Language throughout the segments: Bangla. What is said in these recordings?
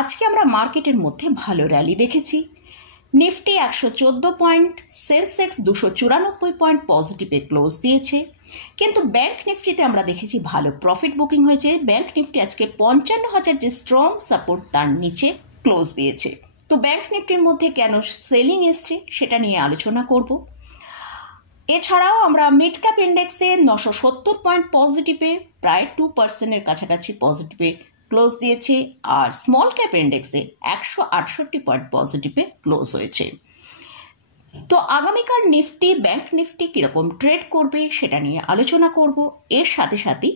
আজকে আমরা মার্কেটের মধ্যে ভালো র্যালি দেখেছি। নিফটি 114 পয়েন্ট, সেন্সেক্স 294 পয়েন্ট পজিটিভে ক্লোজ দিয়েছে। কিন্তু ব্যাংক নিফটিতে আমরা দেখেছি ভালো প্রফিট বুকিং হয়েছে। ব্যাংক নিফটি আজকে 55,000 যে স্ট্রং সাপোর্ট তার নিচে ক্লোজ দিয়েছে। তো ব্যাংক নিফটির মধ্যে কেন সেলিং এসছে সেটা নিয়ে আলোচনা করব। এছাড়াও আমরা মিড ক্যাপ ইন্ডেক্সে 970 পয়েন্ট পজিটিভে প্রায় 2% কাছাকাছি পজিটিভে ক্লোজ দিয়েছে, আর স্মল ক্যাপ ইন্ডেক্সে 168 পয়েন্ট পজিটিভে ক্লোজ হয়েছে। তো আগামীকাল নিফটি ব্যাংক নিফটি কীরকম ট্রেড করবে সেটা নিয়ে আলোচনা করব। এর সাথে সাথেই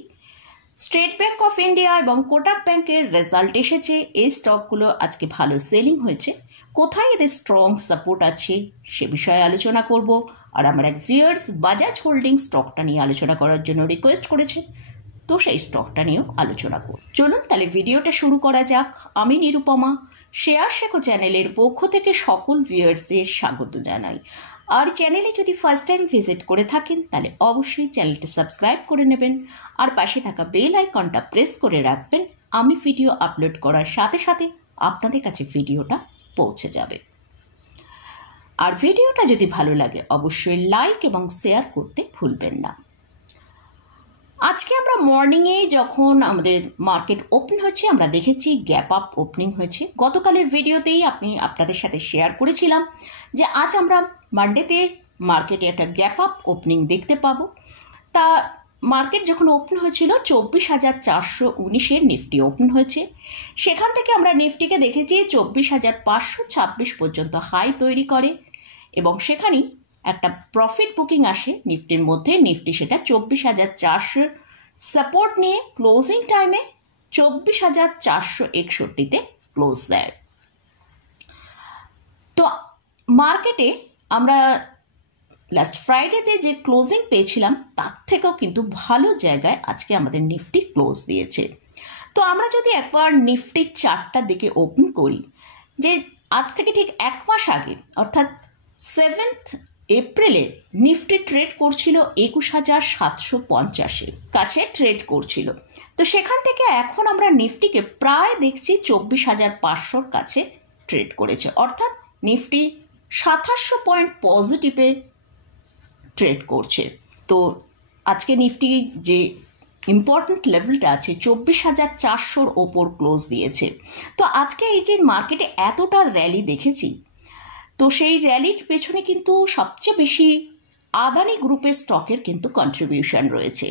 স্টেট ব্যাংক অফ ইন্ডিয়া এবং কোটাক ব্যাংকের রেজাল্ট এসেছে। এই স্টকগুলো আজকে ভালো সেলিং হয়েছে। কোথায় এদের স্ট্রং সাপোর্ট আছে সে বিষয়ে আলোচনা করব। আর আমার এক ভিউয়ার্স বাজাজ হোল্ডিং স্টকটা নিয়ে আলোচনা করার জন্য রিকোয়েস্ট করেছে, তো সেই স্টকটা নিয়েও আলোচনা করব। চলুন তাহলে ভিডিওটা শুরু করা যাক। আমি নিরুপমা, শেয়ার শেখো চ্যানেলের পক্ষ থেকে সকল ভিউয়ার্সদের স্বাগত জানাই। আর চ্যানেলে যদি ফার্স্ট টাইম ভিজিট করে থাকেন তাহলে অবশ্যই চ্যানেলটা সাবস্ক্রাইব করে নেবেন, আর পাশে থাকা বেল আইকনটা প্রেস করে রাখবেন। আমি ভিডিও আপলোড করার সাথে সাথে আপনাদের কাছে ভিডিওটা পৌঁছে যাবে। আর ভিডিওটা যদি ভালো লাগে অবশ্যই লাইক এবং শেয়ার করতে ভুলবেন না। আজকে আমরা মর্নিংয়ে যখন আমাদের মার্কেট ওপেন হচ্ছে আমরা দেখেছি গ্যাপ আপ ওপেনিং হয়েছে। গতকালের ভিডিওতেই আপনাদের সাথে শেয়ার করেছিলাম যে আজ আমরা মানডেতে মার্কেটে একটা গ্যাপ আপ ওপেনিং দেখতে পাবো। তা মার্কেট যখন ওপেন হয়েছিল 24,419 নিফটি ওপেন হয়েছে। সেখান থেকে আমরা নিফটিকে দেখেছি 24,526 পর্যন্ত হাই তৈরি করে এবং সেখানেই একটা প্রফিট বুকিং আসে নিফটির মধ্যে। নিফটি সেটা 24,400 সাপোর্ট নিয়ে ক্লোজিং টাইমে 24,461-তে ক্লোজ দেয়। তো মার্কেটে আমরা লাস্ট ফ্রাইডেতে যে ক্লোজিং পেয়েছিলাম তার থেকেও কিন্তু ভালো জায়গায় আজকে আমাদের নিফটি ক্লোজ দিয়েছে। তো আমরা যদি একবার নিফটির চার্টটার দিকে ওপেন করি, যে আজ থেকে ঠিক এক মাস আগে অর্থাৎ 7 এপ্রিলে নিফটি ট্রেড করছিল 21,750 কাছে ট্রেড করছিল। তো সেখান থেকে এখন আমরা নিফটিকে প্রায় দেখছি 24,500 কাছে ট্রেড করেছে, অর্থাৎ নিফটি 2700 পয়েন্ট পজিটিভে ট্রেড করছে। তো আজকে নিফটি যে ইম্পর্ট্যান্ট লেভেলটা আছে 24,400-র ওপর ক্লোজ দিয়েছে। তো আজকে এই যে মার্কেটে এতটা র্যালি দেখেছি, তো সেই র্যালির পেছনে কিন্তু সবচেয়ে বেশি আদানি গ্রুপের স্টকের কিন্তু কন্ট্রিবিউশন রয়েছে।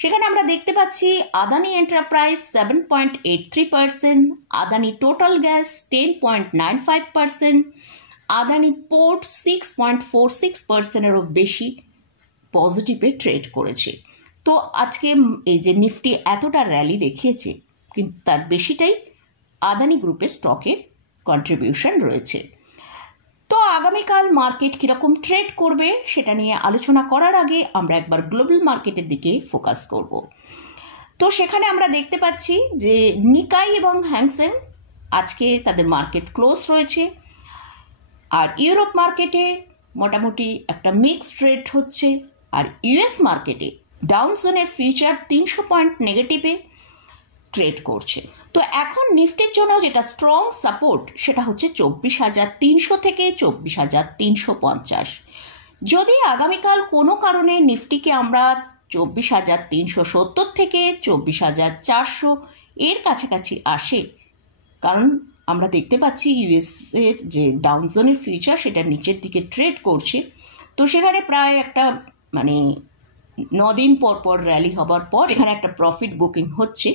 সেখানে আমরা দেখতে পাচ্ছি Adani Enterprise 7.83%, Adani Total Gas 10.95%, Adani Port 6.46%-এরও বেশি পজিটিভে ট্রেড করেছে। তো আজকে এই যে নিফটি এতটা র্যালি দেখিয়েছে, কিন্তু তার বেশিটাই আদানি গ্রুপের স্টকের কন্ট্রিবিউশন রয়েছে। তো আগামীকাল মার্কেট কীরকম ট্রেড করবে সেটা নিয়ে আলোচনা করার আগে আমরা একবার গ্লোবাল মার্কেটের দিকে ফোকাস করব। তো সেখানে আমরা দেখতে পাচ্ছি যে নিকাই এবং হ্যাংসেন আজকে তাদের মার্কেট ক্লোজ রয়েছে। আর ইউরোপ মার্কেটে মোটামুটি একটা মিক্সড ট্রেড হচ্ছে। আর ইউএস মার্কেটে ডাউন জোনের ফিউচার 300 পয়েন্ট নেগেটিভে ট্রেড করছে। তো এখন নিফটির জন্য যেটা স্ট্রং সাপোর্ট সেটা হচ্ছে 24,300 থেকে 24,350। যদি আগামীকাল কোনো কারণে নিফটিকে আমরা 24,370 থেকে 24,400 এর কাছাকাছি আসে, কারণ আমরা দেখতে পাচ্ছি ইউএসের যে ডাউন জোনের ফিউচার সেটা নিচের দিকে ট্রেড করছে। তো সেখানে প্রায় একটা 9 দিন পর পর র্যালি হবার পর এখানে একটা প্রফিট বুকিং হচ্ছে।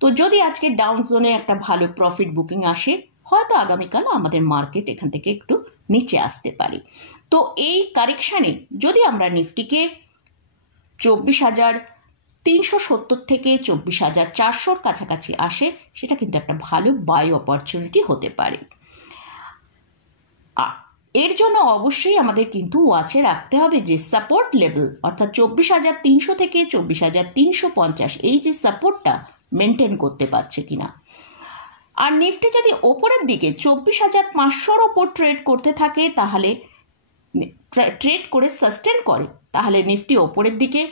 তো যদি আজকে ডাউন জোনে একটা ভালো প্রফিট বুকিং আসে, হয়তো আগামীকাল আমাদের মার্কেট এখান থেকে একটু নিচে আসতে পারে। তো এই কারেকশানে যদি আমরা নিফটিকে 24,370 থেকে 24,400-র কাছাকাছি আসে, সেটা কিন্তু একটা ভালো বাই অপরচুনিটি হতে পারে। এর জন্য অবশ্যই আমাদের কিন্তু ওয়াচে রাখতে হবে যে সাপোর্ট লেভেল অর্থাৎ 24,300 থেকে 24,350 এই যে সাপোর্টটা মেনটেন করতে পারছে কিনা। আর নিফটি যদি ওপরের দিকে 24,500-র ওপর ট্রেড করতে থাকে, তাহলে ট্রেড করে সাস্টেন করে, তাহলে নিফটি ওপরের দিকে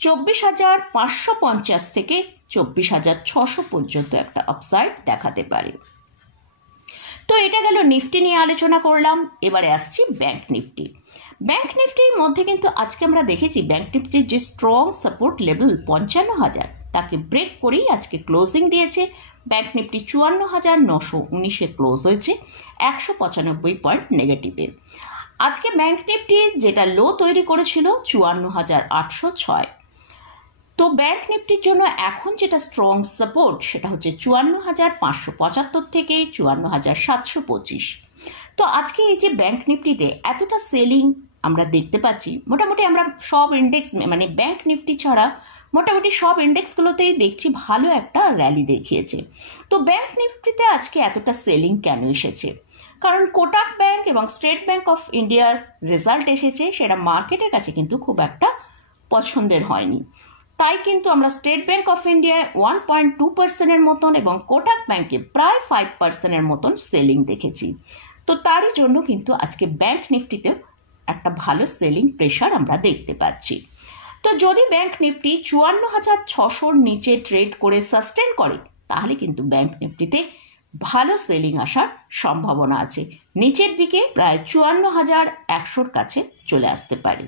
24,550 থেকে 24,600 পর্যন্ত একটা আপসাইড দেখাতে পারে। তো এটা গেল নিফটি নিয়ে আলোচনা করলাম। এবারে আসছি ব্যাংক নিফটি। ব্যাংক নিফটির মধ্যে কিন্তু আজকে আমরা দেখেছি ব্যাংক নিফটির যে স্ট্রং সাপোর্ট লেভেল 55,000 তাকে ব্রেক করেই আজকে ক্লোজিং দিয়েছে। ব্যাংক নিফটি 54,919-এ ক্লোজ হয়েছে, 195 পয়েন্ট নেগেটিভে। আজকে ব্যাংক নিফটি যেটা লো তৈরি করেছিল 54,806। তো ব্যাংক নিফটির জন্য এখন যেটা স্ট্রং সাপোর্ট সেটা হচ্ছে 54,575 থেকে 54,725। তো আজকে এই যে ব্যাংক নিফটিতে এতটা সেলিং আমরা দেখতে পাচ্ছি, মোটামুটি আমরা সব ইন্ডেক্স মানে ব্যাংক নিফটি ছাড়া মোটামুটি সব ইন্ডেক্সগুলোতেই দেখছি ভালো একটা র্যালি দেখিয়েছে। তো ব্যাংক নিফটিতে আজকে এতটা সেলিং কেন এসেছে? কারণ কোটাক ব্যাংক এবং স্টেট ব্যাংক অফ ইন্ডিয়ার রেজাল্ট এসেছে, সেটা মার্কেটের কাছে কিন্তু খুব একটা পছন্দের হয়নি। তাই কিন্তু আমরা স্টেট ব্যাংক অফ ইন্ডিয়ায় 1.2%-এর মতন এবং কোটাক ব্যাংকে প্রায় 5%-এর মতন সেলিং দেখেছি। তো তারই জন্য কিন্তু আজকে ব্যাংক নিফটিতেও একটা ভালো সেলিং প্রেশার আমরা দেখতে পাচ্ছি। তো যদি ব্যাংক নিফটি 54,600-র নিচে ট্রেড করে সাস্টেন করে তাহলে কিন্তু ব্যাংক নিফটিতে ভালো সেলিং আসার সম্ভাবনা আছে, নিচের দিকে প্রায় 54,100-র কাছে চলে আসতে পারে।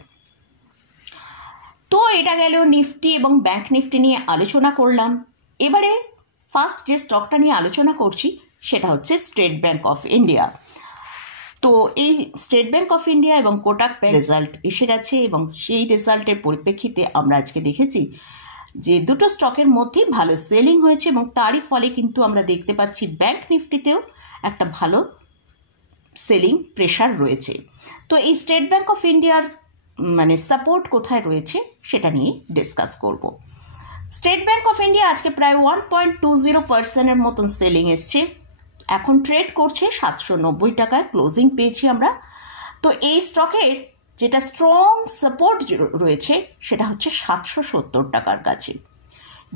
তো এটা গেল নিফটি এবং ব্যাংক নিফটি নিয়ে আলোচনা করলাম। এবারে ফার্স্ট যে স্টকটা নিয়ে আলোচনা করছি সেটা হচ্ছে স্টেট ব্যাংক অফ ইন্ডিয়া। তো এই স্টেট ব্যাংক অফ ইন্ডিয়া এবং কোটাক ব্যাংক রেজাল্ট এসে গেছে এবং সেই রেজাল্টের পরিপ্রেক্ষিতে আমরা আজকে দেখেছি যে দুটো স্টকের মধ্যেই ভালো সেলিং হয়েছে এবং তারই ফলে কিন্তু আমরা দেখতে পাচ্ছি ব্যাংক নিফটিতেও একটা ভালো সেলিং প্রেশার রয়েছে। তো এই স্টেট ব্যাংক অফ ইন্ডিয়ার মানে সাপোর্ট কোথায় রয়েছে সেটা নিয়ে ডিসকাস করব। স্টেট ব্যাংক অফ ইন্ডিয়া আজকে প্রায় 1.20%-এর মতন সেলিং এসছে, এখন ট্রেড করছে 790 টাকায়, ক্লোজিং পেয়েছি আমরা। তো এই স্টকের যেটা স্ট্রং সাপোর্ট রয়েছে সেটা হচ্ছে 770 টাকার কাছে।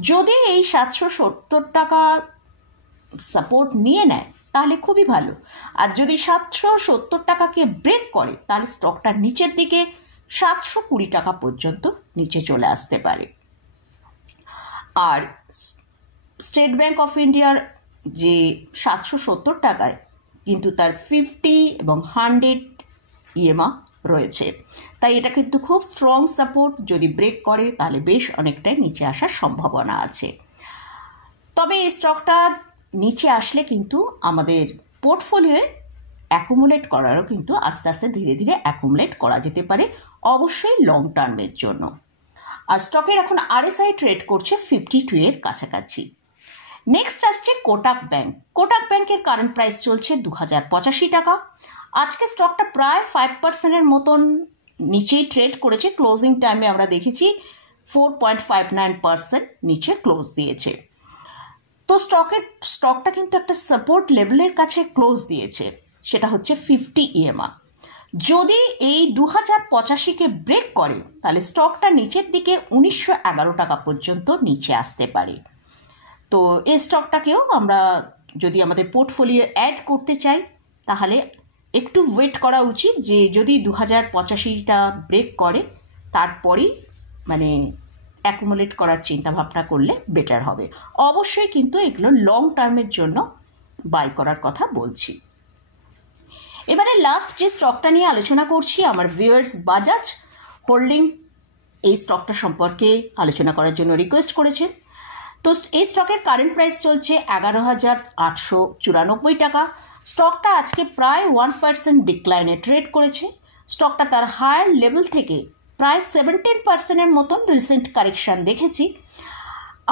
যদি এই 770 টাকার সাপোর্ট নিয়ে নেয় তাহলে খুবই ভালো, আর যদি 770 টাকাকে ব্রেক করে তাহলে স্টকটা নিচের দিকে 720 টাকা পর্যন্ত নিচে চলে আসতে পারে। আর স্টেট ব্যাংক অফ ইন্ডিয়ার যে 770 টাকায় কিন্তু তার 50 এবং 100 ইএমআ রয়েছে, তাই এটা কিন্তু খুব স্ট্রং সাপোর্ট, যদি ব্রেক করে তাহলে বেশ অনেকটাই নিচে আসার সম্ভাবনা আছে। তবে এই স্টকটা নিচে আসলে কিন্তু আমাদের পোর্টফোলিওয়ে অ্যাকুমুলেট করারও কিন্তু আস্তে আস্তে ধীরে ধীরে অ্যাকুমুলেট করা যেতে পারে, অবশ্যই লং টার্মের জন্য। আর স্টকের এখন আরএসআই ট্রেড করছে 52 এর কাছাকাছি। নেক্সট আসছে কোটাক ব্যাংক। কোটাক ব্যাংকের কারেন্ট প্রাইস চলছে 2,085 টাকা। আজকে স্টকটা প্রায় 5%-এর মতন নিচেই ট্রেড করেছে, ক্লোজিং টাইমে আমরা দেখেছি 4.59% নিচে ক্লোজ দিয়েছে। তো স্টকটা কিন্তু একটা সাপোর্ট লেভেলের কাছে ক্লোজ দিয়েছে, সেটা হচ্ছে 50 ইএমআ। যদি এই 2085-কে ব্রেক করে তাহলে স্টকটা নিচের দিকে 1911 টাকা পর্যন্ত নিচে আসতে পারে। তো এই স্টকটাকেও আমরা যদি আমাদের পোর্টফোলিও অ্যাড করতে চাই তাহলে একটু ওয়েট করা উচিত, যে যদি 2085টা ব্রেক করে তারপরেই মানে অ্যাকুমুলেট করার চিন্তাভাবনা করলে বেটার হবে। অবশ্যই কিন্তু এগুলো লং টার্মের জন্য বাই করার কথা বলছি। এবারে লাস্ট যে স্টকটা নিয়ে আলোচনা করছি, আমার ভিউয়ার্স বাজাজ হোল্ডিং এই স্টকটা সম্পর্কে আলোচনা করার জন্য রিকোয়েস্ট করেছেন। তো এই স্টকের কারেন্ট প্রাইস চলছে 11,894 টাকা। স্টকটা আজকে প্রায় 1% ডিক্লাইনে ট্রেড করেছে। স্টকটা তার হায়ার লেভেল থেকে প্রায় 17%-এর মতন রিসেন্ট কারেকশান দেখেছি।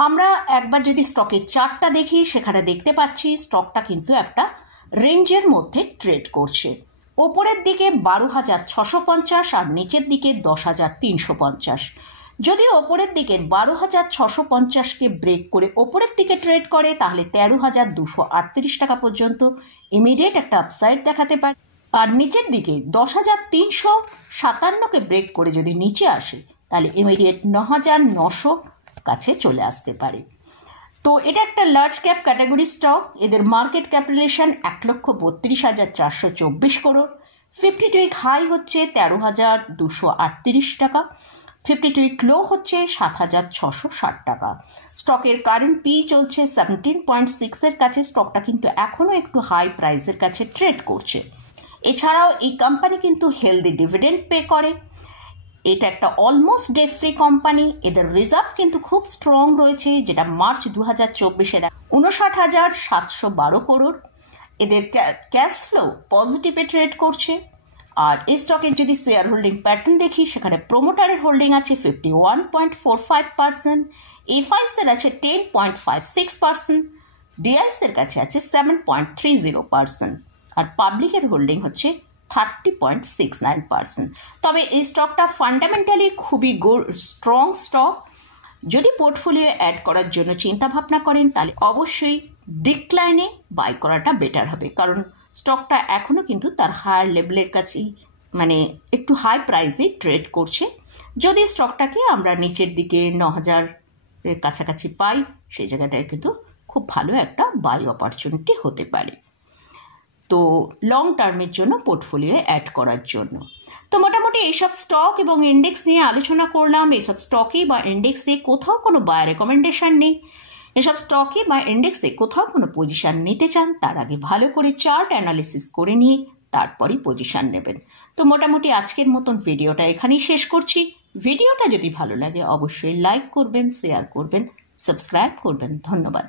আমরা একবার যদি স্টকের চার্টটা দেখি সেখানে দেখতে পাচ্ছি স্টকটা কিন্তু একটা রেঞ্জের মধ্যে ট্রেড করছে। ওপরের দিকে 12,650 আর নিচের দিকে 10,350। যদি ওপরের দিকে 12,650-কে ব্রেক করে ওপরের দিকে ট্রেড করে তাহলে 13,238 টাকা পর্যন্ত ইমিডিয়েট একটা আপসাইড দেখাতে পারে, আর নিচের দিকে 10,357-কে ব্রেক করে যদি নিচে আসে তাহলে ইমিডিয়েট 9,900 কাছে চলে আসতে পারে। তো এটা একটা লার্জ ক্যাপ ক্যাটাগরি স্টক, এদের market capitalization 1,32,424 crore, 52 week high হচ্ছে 13,238 টাকা। 52 উইক লো হচ্ছে 7,660 টাকা। স্টকের কারেন্ট পি চলছে 17.6 কাছে। স্টকটা কিন্তু এখনও একটু হাই প্রাইসের কাছে ট্রেড করছে। এছাড়াও এই কোম্পানি কিন্তু হেলদি ডিভিডেন্ড পে করে। এটা একটা অলমোস্ট ডেট ফ্রি কোম্পানি। এদের রিজার্ভ কিন্তু খুব স্ট্রং রয়েছে, যেটা মার্চ 2024-এ 59,712 করোড়। এদের ক্যাশ ফ্লো পজিটিভে ট্রেড করছে। আর এই স্টকের যদি শেয়ার হোল্ডিং প্যাটার্ন দেখি, সেখানে প্রোমোটারের হোল্ডিং আছে 51.45%, এফআইসের আছে 10.56%, ডিআইসের কাছে আছে 7.30%, আর পাবলিকের হোল্ডিং হচ্ছে 30.69%। তবে এই স্টকটা ফান্ডামেন্টালি খুবই স্ট্রং স্টক। যদি পোর্টফোলিও অ্যাড করার জন্য চিন্তা ভাবনা করেন, তাহলে অবশ্যই ডিক্লাইনে বাই করাটা বেটার হবে, কারণ স্টকটা এখনও কিন্তু তার হায়ার লেভেলের কাছেই, মানে একটু হাই প্রাইসে ট্রেড করছে। যদি স্টকটাকে আমরা নিচের দিকে 9,000-এর কাছাকাছি পাই, সেই জায়গাটায় কিন্তু খুব ভালো একটা বাই অপরচুনিটি হতে পারে, তো লং টার্মের জন্য পোর্টফোলিও অ্যাড করার জন্য। তো মোটামুটি এইসব স্টক এবং ইন্ডেক্স নিয়ে আলোচনা করলাম। এইসব স্টকে বা ইন্ডেক্সে কোথাও কোনো বাই রেকমেন্ডেশন নেই। এসব স্টকে বা ইন্ডেক্সে কোথাও কোনো পজিশান নিতে চান, তার আগে ভালো করে চার্ট অ্যানালিসিস করে নিয়ে তারপরই পজিশান নেবেন। তো মোটামুটি আজকের মতন ভিডিওটা এখানেই শেষ করছি। ভিডিওটা যদি ভালো লাগে অবশ্যই লাইক করবেন, শেয়ার করবেন, সাবস্ক্রাইব করবেন। ধন্যবাদ।